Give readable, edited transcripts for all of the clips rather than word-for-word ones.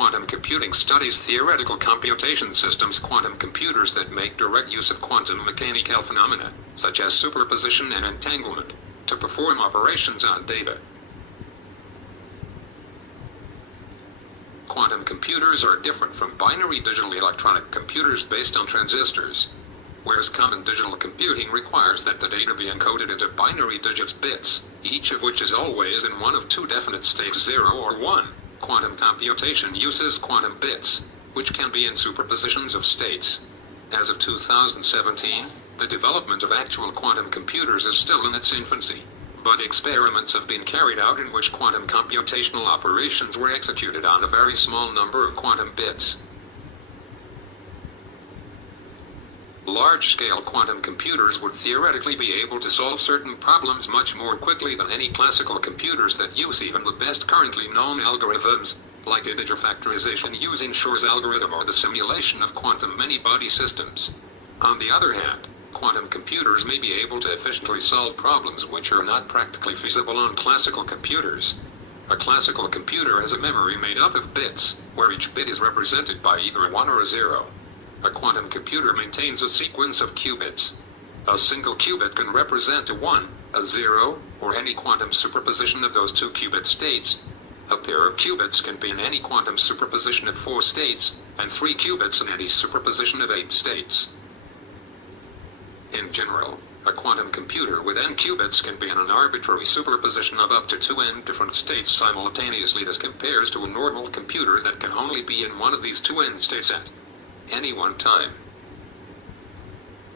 Quantum computing studies theoretical computation systems, quantum computers that make direct use of quantum mechanical phenomena, such as superposition and entanglement, to perform operations on data. Quantum computers are different from binary digital electronic computers based on transistors, whereas common digital computing requires that the data be encoded into binary digits bits, each of which is always in one of two definite states, 0 or 1. Quantum computation uses quantum bits, which can be in superpositions of states. As of 2017, the development of actual quantum computers is still in its infancy, but experiments have been carried out in which quantum computational operations were executed on a very small number of quantum bits. Large-scale quantum computers would theoretically be able to solve certain problems much more quickly than any classical computers that use even the best currently known algorithms, like integer factorization using Shor's algorithm or the simulation of quantum many-body systems. On the other hand, quantum computers may be able to efficiently solve problems which are not practically feasible on classical computers. A classical computer has a memory made up of bits, where each bit is represented by either a 1 or a 0. A quantum computer maintains a sequence of qubits. A single qubit can represent a 1, a 0, or any quantum superposition of those two qubit states. A pair of qubits can be in any quantum superposition of 4 states, and 3 qubits in any superposition of 8 states. In general, a quantum computer with n qubits can be in an arbitrary superposition of up to 2n different states simultaneously. This compares to a normal computer that can only be in one of these 2n states at any one time.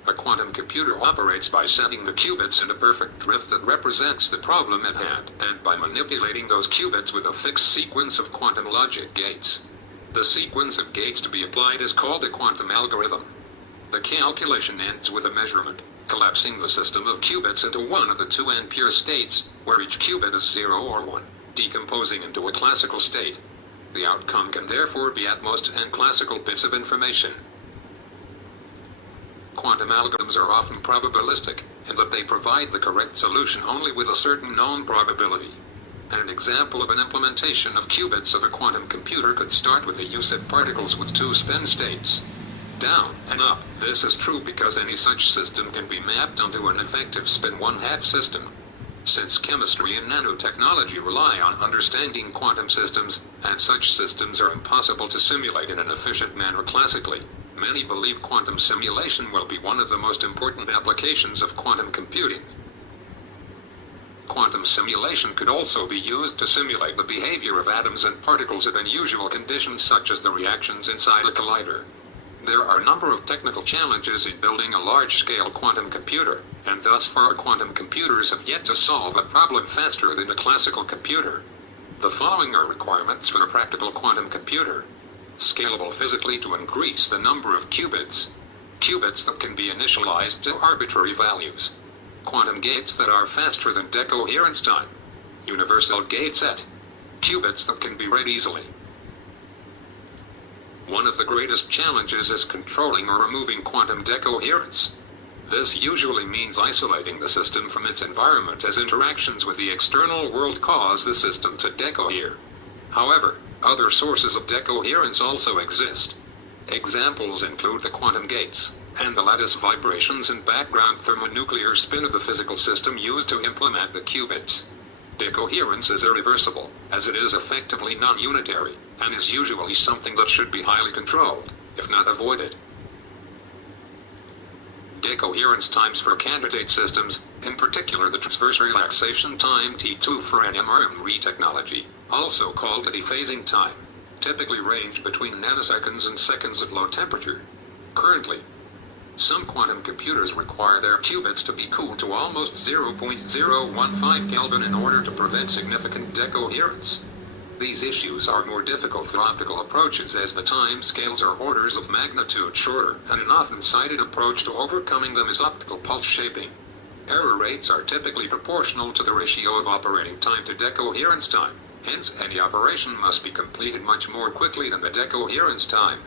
A quantum computer operates by setting the qubits in a perfect drift that represents the problem at hand, and by manipulating those qubits with a fixed sequence of quantum logic gates. The sequence of gates to be applied is called a quantum algorithm. The calculation ends with a measurement, collapsing the system of qubits into one of the 2n pure states, where each qubit is 0 or 1, decomposing into a classical state. The outcome can therefore be at most n classical bits of information. Quantum algorithms are often probabilistic, in that they provide the correct solution only with a certain known probability. An example of an implementation of qubits of a quantum computer could start with the use of particles with 2 spin states, down and up. This is true because any such system can be mapped onto an effective spin 1/2 system. Since chemistry and nanotechnology rely on understanding quantum systems, and such systems are impossible to simulate in an efficient manner classically, many believe quantum simulation will be one of the most important applications of quantum computing. Quantum simulation could also be used to simulate the behavior of atoms and particles at unusual conditions such as the reactions inside a collider. There are a number of technical challenges in building a large-scale quantum computer, and thus far quantum computers have yet to solve a problem faster than a classical computer. The following are requirements for a practical quantum computer. Scalable physically to increase the number of qubits. Qubits that can be initialized to arbitrary values. Quantum gates that are faster than decoherence time. Universal gate set. Qubits that can be read easily. One of the greatest challenges is controlling or removing quantum decoherence. This usually means isolating the system from its environment, as interactions with the external world cause the system to decohere. However, other sources of decoherence also exist. Examples include the quantum gates, and the lattice vibrations and background thermonuclear spin of the physical system used to implement the qubits. Decoherence is irreversible, as it is effectively non-unitary, and is usually something that should be highly controlled, if not avoided. Decoherence times for candidate systems, in particular the transverse relaxation time T2 for NMR technology, also called the dephasing time, typically range between nanoseconds and seconds at low temperature. Currently, some quantum computers require their qubits to be cooled to almost 0.015 Kelvin in order to prevent significant decoherence. These issues are more difficult for optical approaches, as the time scales are orders of magnitude shorter, and an often cited approach to overcoming them is optical pulse shaping. Error rates are typically proportional to the ratio of operating time to decoherence time, hence any operation must be completed much more quickly than the decoherence time.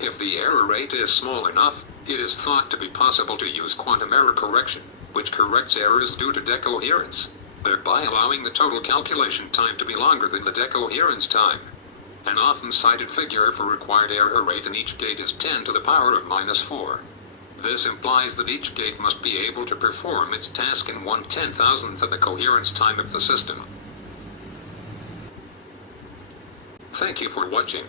If the error rate is small enough, it is thought to be possible to use quantum error correction, which corrects errors due to decoherence. thereby allowing the total calculation time to be longer than the decoherence time. An often cited figure for required error rate in each gate is 10 to the power of -4. This implies that each gate must be able to perform its task in 1/10,000th of the coherence time of the system. Thank you for watching.